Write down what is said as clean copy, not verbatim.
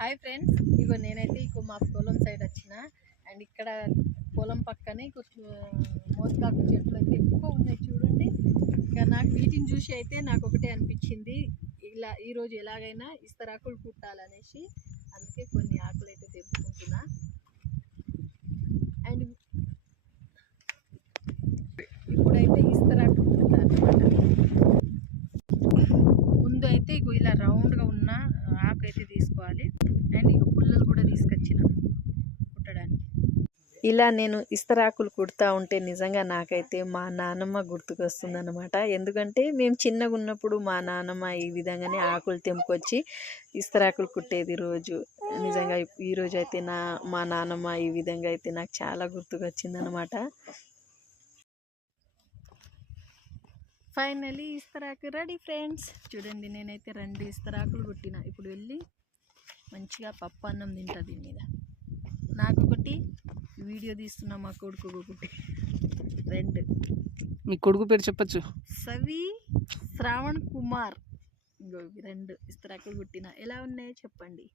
Hi friends, ఇగో నేనైతే మా పొలం సైడ్ వచ్చిన. అండ్ ఇక్కడ పొలం పక్కనే మోతకాకు చెట్లు అయితే ఎక్కువ ఉన్నాయి చూడండి. ఇంకా నాకు వీటిని చూసి అయితే నాకు ఒకటే అనిపించింది, ఇలా ఈరోజు ఎలాగైనా ఇస్తరాకులు కుట్టాలనేసి. అందుకే కొన్ని ఆకులు అయితే తెంపుకుంటున్నా. అండ్ ఇప్పుడైతే ఇస్తరాకులు కుట్టాలన్నమాట. ముందు అయితే ఇగో ఇలా రౌండ్గా ఉన్న ఆకు అయితే తీసుకోవాలి. అండ్ ఇక పుల్లలు కూడా తీసుకొచ్చిన కుట్టడానికి. ఇలా నేను ఇస్తరాకులు కుడతా ఉంటే నిజంగా నాకైతే మా నాన్నమ్మ గుర్తుకొస్తుంది అనమాట. ఎందుకంటే మేము చిన్నగా ఉన్నప్పుడు మా నాన్నమ్మ ఈ విధంగానే ఆకులు తెంపుకొచ్చి ఇస్తరాకులు కుట్టేది రోజు. నిజంగా ఈరోజు అయితే మా నాన్నమ్మ ఈ విధంగా అయితే నాకు చాలా గుర్తుకొచ్చింది అనమాట. ఫైనలీ ఇస్తరాకు రెడీ ఫ్రెండ్స్. చూడండి, నేనైతే 2 ఇస్తరాకులు కుట్టిన. ఇప్పుడు వెళ్ళి మంచిగా పప్పు అన్నం తింటా దీని మీద. నాకొకటి, వీడియో తీస్తున్నా మా కొడుకు ఒకటి. 2. మీ కొడుకు పేరు చెప్పచ్చు? సవి శ్రావణ్ కుమార్. 2 ఇస్తరాకులు కుట్టిన. ఎలా ఉన్నాయో చెప్పండి.